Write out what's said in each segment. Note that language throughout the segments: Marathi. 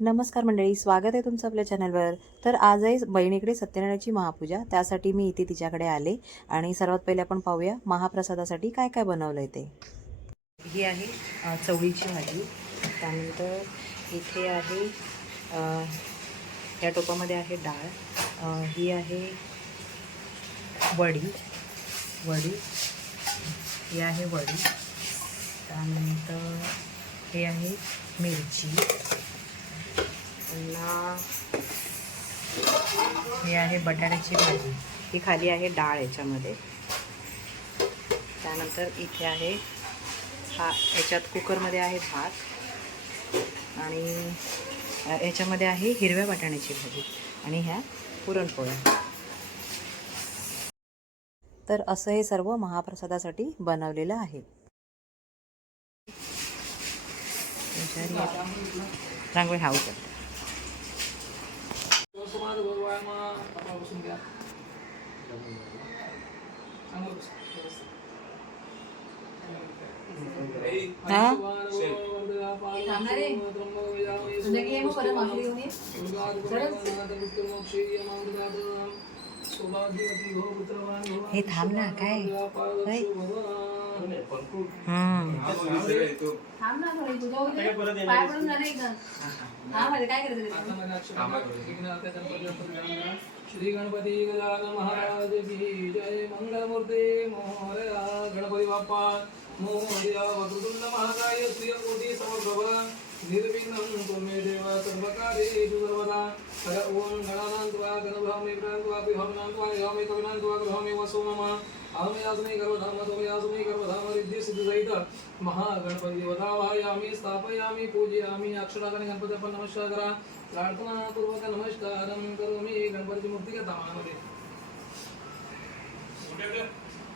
नमस्कार मंडळी स्वागत आहे तुमचं आपल्या चॅनलवर. तर आज आहे बहिणीकडे सत्यनारायणाची महापूजा त्यासाठी मी इथे तिच्याकडे आले आणि सर्वात पहिले आपण पाहूया महाप्रसादासाठी काय काय बनवलं आहे ते. ही आहे चवळीची भाजी. त्यानंतर इथे आहे या टोपामध्ये आहे डाळ ही आहे वडी वडी ही आहे वडी. त्यानंतर हे आहे मिरची पुन्हा हे आहे बटाट्याची भाजी. ही खाली आहे डाळ याच्यामध्ये. त्यानंतर इथे आहे हा याच्यात कुकरमध्ये आहे भात. आणि याच्यामध्ये आहे हिरव्या वाटाण्याची भाजी. आणि ह्या पुरणपोळ्या. तर असं हे सर्व महाप्रसादासाठी बनवलेलं आहे. रांगोळी हाऊ हा? हे थांब ना काय होय? हम्म. थांब ना थोडी तुझ्या उद्या पाय पडून झालं हा मध्ये काय? करायचं श्री गणपती गजानन महाराज की जय मंगलमूर्ती मोरया गणपती बाप्पा मोरया वक्रतुंड महाकाय सूर्यकोटी समप्रभ निर्विघ्नं कुर्मे देव सर्वकार्येषु सर्वदा हर ओम गणानान्त्वा गणभवामि प्रान्त्वा विभवनान्त्वा यामि कविनान्त्वा गृहामि वसो नमः। अहमे यास्मै गर्वधाम त्वमे यास्मै गर्वधाम रिद्धि सिद्धिसहित महागणपती देवतावायामि स्थापयामि पूजयामि। अक्षरागणे गणपती नमस्कार प्रार्थना पूर्वक नमस्कारं करोमि। गणपती मूर्ती गतामामध्ये पाद्येशाय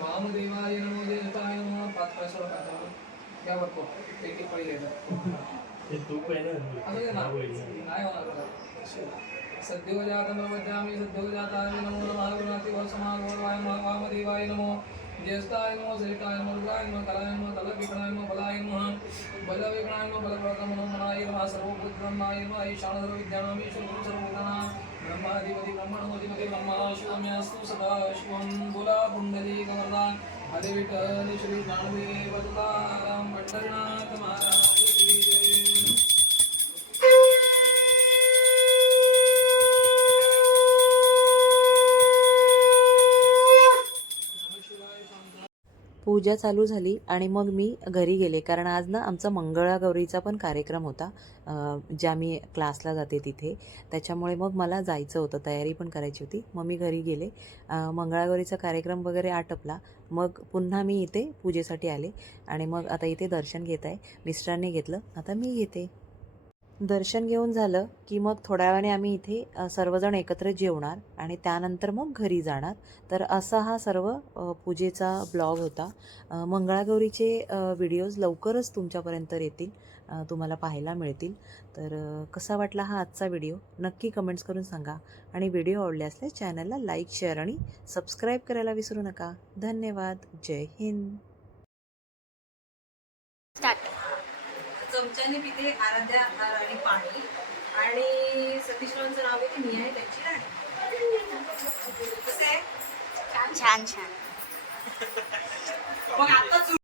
वामदेवाय नमो देवताय नमः पाय सोळा पाच घ्या बघतो एक एक पहिले असं काय ना. नाही होणार बघा. सद्योजातं प्रपद्यामि सद्योजाताय नमो नमः गुणाति वामदेवाय नमो ज्येष्ठाय नमो श्रेष्ठाय नमो रुद्राय नमो कलाय नमो तलविकणाय नमो बलाय బల విజ్ఞానం బల ప్రథమం మనాయవ సర్వభూతబ్రహ్మాయవ ఈశానధర విద్యానామీశ్వరం సర్వోదనా బ్రహ్మాధిపతి బ్రహ్మణోధిపతి బ్రహ్మాశివమస్తు సదాశివం బులా పుండలీ కమర్దా హరి విఠలి శ్రీ జ్ఞానదేవ తుకారాం భట్టరినాథ మహారాజ్ पूजा चालू झाली आणि मग मी घरी गेले. कारण आज ना आमचा मंगळागौरीचा पण कार्यक्रम होता ज्या मी क्लासला जाते तिथे. त्याच्यामुळे मग मला जायचं होतं तयारी पण करायची होती. मग मी घरी गेले. मंगळागौरीचा कार्यक्रम वगैरे आटपला. मग पुन्हा मी इथे पूजेसाठी आले आणि मग आता इथे दर्शन घेत आहे. मिस्टरांनी घेतलं. आता मी घेते दर्शन घेऊन झालं की मग थोड्या वेळाने आम्ही इथे सर्वजण एकत्र जेवणार आणि त्यानंतर मग घरी जाणार. तर असा हा सर्व पूजेचा ब्लॉग होता. मंगळागौरीचे व्हिडिओज लवकरच तुमच्यापर्यंत येतील तुम्हाला पाहायला मिळतील. तर कसा वाटला हा आजचा व्हिडिओ? नक्की कमेंट्स करून सांगा. आणि व्हिडिओ आवडले असल्यास चॅनलला लाईक शेअर आणि सबस्क्राईब करायला विसरू नका. धन्यवाद. जय हिंद. चमच्याने पिते आराध्या आणि पाणी. आणि सतीशरावांचं नाव आहे मी आहे त्यांची राणी. कसं आहे? छान छान. मग आता